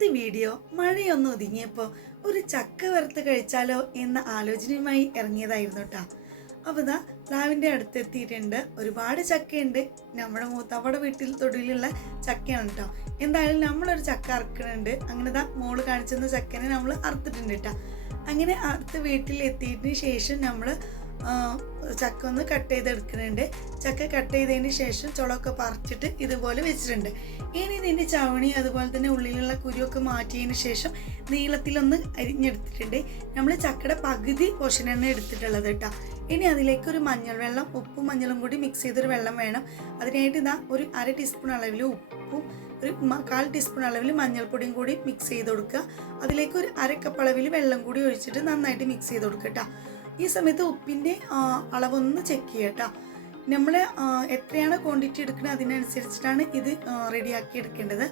ഇന്നത്തെ വീഡിയോ മഴയൊന്ന് ഒതുങ്ങിയപ്പോൾ ഒരു ചക്ക വറുത്ത് കഴിച്ചാലോ എന്ന ആലോചനയുമായി ഇറങ്ങിയതായിരുന്നു കേട്ടോ. അപ്പോൾ ഇതാ പ്ലാവിൻ്റെ അടുത്തെത്തിയിട്ടുണ്ട്. ഒരുപാട് ചക്കയുണ്ട്. നമ്മുടെ വീട്ടിൽ തൊടിയിലുള്ള ചക്കയാണ് കേട്ടോ. എന്തായാലും നമ്മളൊരു ചക്ക അറുക്കുന്നുണ്ട്. അങ്ങനെ ഇതാ മോള് കാണിച്ചെന്ന ചക്കനെ നമ്മൾ അറുത്തിട്ടുണ്ട് കേട്ടോ. അങ്ങനെ അറുത്ത് വീട്ടിൽ എത്തിയതിന് ശേഷം നമ്മൾ ചക്ക ഒന്ന് കട്ട് ചെയ്തെടുക്കുന്നുണ്ട്. ചക്ക കട്ട് ചെയ്തതിന് ശേഷം ചുളമൊക്കെ പറിച്ചിട്ട് ഇതുപോലെ വെച്ചിട്ടുണ്ട്. ഇനി ഇതിൻ്റെ ചവണി അതുപോലെ തന്നെ ഉള്ളിലുള്ള കുരുവൊക്കെ മാറ്റിയതിന് ശേഷം നീളത്തിലൊന്ന് അരിഞ്ഞെടുത്തിട്ടുണ്ട്. നമ്മൾ ചക്കയുടെ പകുതി പോർഷനാണ് എടുത്തിട്ടുള്ളത് കേട്ടോ. ഇനി അതിലേക്ക് ഒരു മഞ്ഞൾ വെള്ളം, ഉപ്പും മഞ്ഞളും കൂടി മിക്സ് ചെയ്തൊരു വെള്ളം വേണം. അതിനായിട്ട് ഇതാ ഒരു 1/2 ടീസ്പൂൺ അളവിൽ ഉപ്പും ഒരു 1/4 ടീസ്പൂൺ അളവിൽ മഞ്ഞൾപ്പൊടിയും കൂടി മിക്സ് ചെയ്ത് കൊടുക്കുക. അതിലേക്ക് ഒരു 1/2 കപ്പ് അളവിൽ വെള്ളം കൂടി ഒഴിച്ചിട്ട് നന്നായിട്ട് മിക്സ് ചെയ്ത് കൊടുക്കുക കേട്ടോ. ഈ സമയത്ത് ഉപ്പിൻ്റെ അളവൊന്ന് ചെക്ക് ചെയ്യുക കേട്ടോ. നമ്മൾ എത്രയാണ് ക്വാണ്ടിറ്റി എടുക്കുന്നത് അതിനനുസരിച്ചിട്ടാണ് ഇത് റെഡിയാക്കി എടുക്കേണ്ടത്.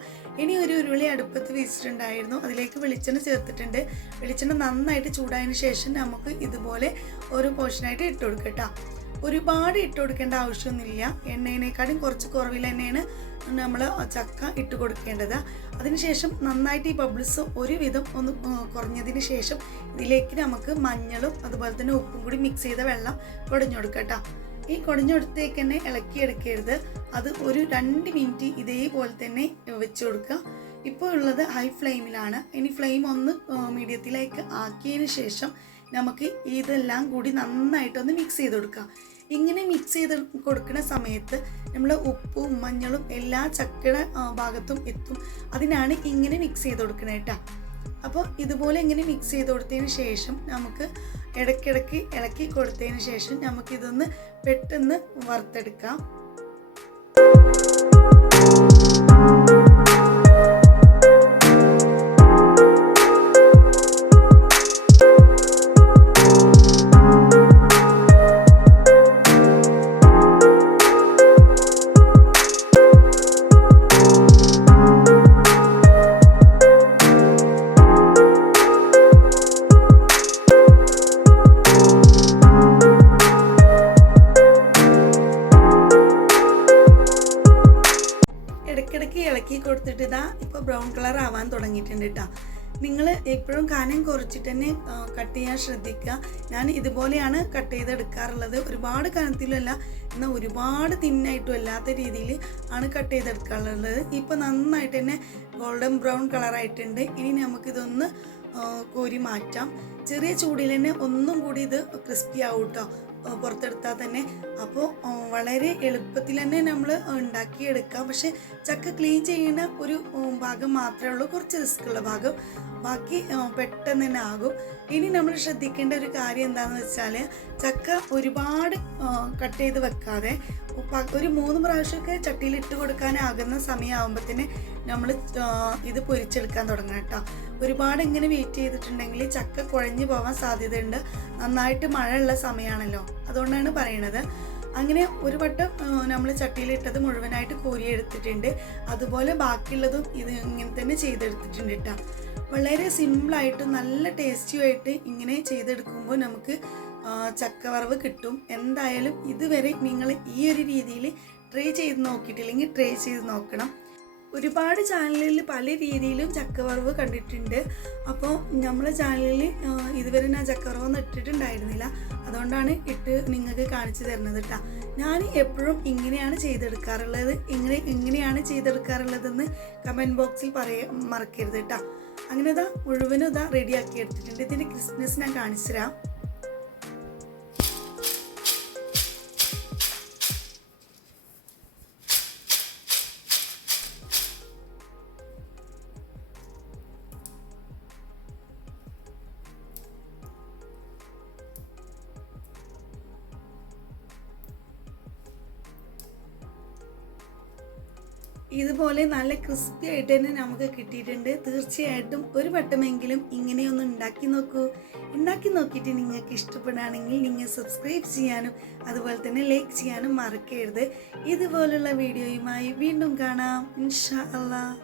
ഇനി ഒരു ഉരുളി അടുപ്പത്ത് വെച്ചിട്ടുണ്ടായിരുന്നു. അതിലേക്ക് വെളിച്ചെണ്ണ ചേർത്തിട്ടുണ്ട്. വെളിച്ചെണ്ണ നന്നായിട്ട് ചൂടായതിന് ശേഷം നമുക്ക് ഇതുപോലെ ഓരോ പോർഷനായിട്ട് ഇട്ട് കൊടുക്കുക കേട്ടോ. ഒരുപാട് ഇട്ട് കൊടുക്കേണ്ട ആവശ്യമൊന്നുമില്ല. എണ്ണയിനേക്കാളും കുറച്ച് കുറവിൽ തന്നെയാണ് നമ്മൾ ചക്ക ഇട്ട് കൊടുക്കേണ്ടത്. അതിനുശേഷം നന്നായിട്ട് ഈ ബബിൾസ് ഒരുവിധം ഒന്ന് കുറഞ്ഞതിന് ശേഷം ഇതിലേക്ക് നമുക്ക് മഞ്ഞളും അതുപോലെ തന്നെ ഉപ്പും കൂടി മിക്സ് ചെയ്ത വെള്ളം കുടഞ്ഞു കൊടുക്കുക കേട്ടോ. ഈ കുടഞ്ഞെടുത്തേക്ക് തന്നെ ഇളക്കിയെടുക്കരുത്. അത് ഒരു 2 മിനിറ്റ് ഇതേപോലെ തന്നെ വെച്ച് കൊടുക്കുക. ഇപ്പോൾ ഉള്ളത് ഹൈ ഫ്ലെയിമിലാണ്. ഇനി ഫ്ലെയിം ഒന്ന് മീഡിയത്തിലേക്ക് ആക്കിയതിന് ശേഷം നമുക്ക് ഇതെല്ലാം കൂടി നന്നായിട്ടൊന്ന് മിക്സ് ചെയ്ത് കൊടുക്കാം. ഇങ്ങനെ മിക്സ് ചെയ്ത് കൊടുക്കുന്ന സമയത്ത് നമ്മൾ ഉപ്പും മഞ്ഞളും എല്ലാ ചക്കയുടെ ഭാഗത്തും എത്തും. അതിനാണ് ഇങ്ങനെ മിക്സ് ചെയ്ത് കൊടുക്കുന്നത് കേട്ടോ. അപ്പോൾ ഇതുപോലെ ഇങ്ങനെ മിക്സ് ചെയ്ത് കൊടുത്തതിന് ശേഷം നമുക്ക് ഇടയ്ക്കിടയ്ക്ക് ഇളക്കി കൊടുത്തതിന് ശേഷം നമുക്കിതൊന്ന് പെട്ടെന്ന് വറുത്തെടുക്കാം. ഇടയ്ക്കിടയ്ക്ക് ഇളക്കി കൊടുത്തിട്ട് ഇതാ ഇപ്പോൾ ബ്രൗൺ കളർ ആവാൻ തുടങ്ങിയിട്ടുണ്ട് കേട്ടോ. നിങ്ങൾ എപ്പോഴും കനം കുറച്ചിട്ട് തന്നെ കട്ട് ചെയ്യാൻ ശ്രദ്ധിക്കുക. ഞാൻ ഇതുപോലെയാണ് കട്ട് ചെയ്തെടുക്കാറുള്ളത്. ഒരുപാട് കനത്തിലല്ല, എന്നാൽ ഒരുപാട് തിന്നായിട്ടും അല്ലാത്ത രീതിയിൽ ആണ് കട്ട് ചെയ്തെടുക്കാറുള്ളത്. ഇപ്പോൾ നന്നായിട്ട് തന്നെ ഗോൾഡൻ ബ്രൗൺ കളറായിട്ടുണ്ട്. ഇനി നമുക്കിതൊന്ന് കോരി മാറ്റാം. ചെറിയ ചൂടിൽ തന്നെ ഒന്നും കൂടി ഇത് ക്രിസ്പി ആവും കേട്ടോ പുറത്തെടുത്താൽ തന്നെ. അപ്പോൾ വളരെ എളുപ്പത്തിൽ തന്നെ നമ്മൾ ഉണ്ടാക്കിയെടുക്കാം. പക്ഷേ ചക്ക ക്ലീൻ ചെയ്യുന്ന ഒരു ഭാഗം മാത്രമേ ഉള്ളൂ കുറച്ച് റിസ്ക്കുള്ള ഭാഗം. ബാക്കി പെട്ടെന്ന് തന്നെ ആകും. ഇനി നമ്മൾ ശ്രദ്ധിക്കേണ്ട ഒരു കാര്യം എന്താണെന്ന് വെച്ചാൽ ചക്ക ഒരുപാട് കട്ട് ചെയ്ത് വെക്കാതെ ഒരു 3 പ്രാവശ്യമൊക്കെ ചട്ടിയിൽ ഇട്ട് കൊടുക്കാനാകുന്ന സമയമാകുമ്പോഴത്തേന് നമ്മൾ ഇത് പൊരിച്ചെടുക്കാൻ തുടങ്ങണം കേട്ടോ. ഒരുപാട് ഇങ്ങനെ വെയിറ്റ് ചെയ്തിട്ടുണ്ടെങ്കിൽ ചക്ക കുഴഞ്ഞു പോകാൻ സാധ്യതയുണ്ട്. നന്നായിട്ട് മഴയുള്ള സമയമാണല്ലോ, അതുകൊണ്ടാണ് പറയണത്. അങ്ങനെ ഒരു വട്ടം നമ്മൾ ചട്ടിയിലിട്ടത് മുഴുവനായിട്ട് കോരിയെടുത്തിട്ടുണ്ട്. അതുപോലെ ബാക്കിയുള്ളതും ഇത് ഇങ്ങനെ തന്നെ ചെയ്തെടുത്തിട്ടുണ്ട് കേട്ടോ. വളരെ സിമ്പിളായിട്ടും നല്ല ടേസ്റ്റിയുമായിട്ട് ഇങ്ങനെ ചെയ്തെടുക്കുമ്പോൾ നമുക്ക് ചക്കവറവ് കിട്ടും. എന്തായാലും ഇതുവരെ നിങ്ങൾ ഈ ഒരു രീതിയിൽ ട്രൈ ചെയ്ത് നോക്കിയിട്ടില്ലെങ്കിൽ ട്രൈ ചെയ്ത് നോക്കണം. ഒരുപാട് ചാനലിൽ പല രീതിയിലും ചക്കവറവ് കണ്ടിട്ടുണ്ട്. അപ്പോൾ നമ്മളെ ചാനലിൽ ഇതുവരെ ഞാൻ ചക്കവറവൊന്നും ഇട്ടിട്ടുണ്ടായിരുന്നില്ല. അതുകൊണ്ടാണ് നിങ്ങൾക്ക് കാണിച്ചു തരുന്നത് കേട്ടോ. ഞാൻ എപ്പോഴും ഇങ്ങനെയാണ് ചെയ്തെടുക്കാറുള്ളത്. എങ്ങനെയാണ് ചെയ്തെടുക്കാറുള്ളതെന്ന് കമൻറ്റ് ബോക്സിൽ മറക്കരുത് കേട്ടോ. അങ്ങനെ ഇതാ മുഴുവനും ഇതാ റെഡിയാക്കി എടുത്തിട്ടുണ്ട്. ഇതിൻ്റെ ക്രിസ്മസ് ഞാൻ കാണിച്ചു തരാം. ഇതുപോലെ നല്ല ക്രിസ്പി ആയിട്ട് തന്നെ നമുക്ക് കിട്ടിയിട്ടുണ്ട്. തീർച്ചയായിട്ടും ഒരു വട്ടമെങ്കിലും ഇങ്ങനെയൊന്ന് ഉണ്ടാക്കി നോക്കൂ. ഉണ്ടാക്കി നോക്കിയിട്ട് നിങ്ങൾക്ക് ഇഷ്ടപ്പെടുകയാണെങ്കിൽ നിങ്ങൾ സബ്സ്ക്രൈബ് ചെയ്യാനും അതുപോലെ തന്നെ ലൈക്ക് ചെയ്യാനും മറക്കരുത്. ഇതുപോലുള്ള വീഡിയോയുമായി വീണ്ടും കാണാം ഇൻഷാ അല്ലാഹ്.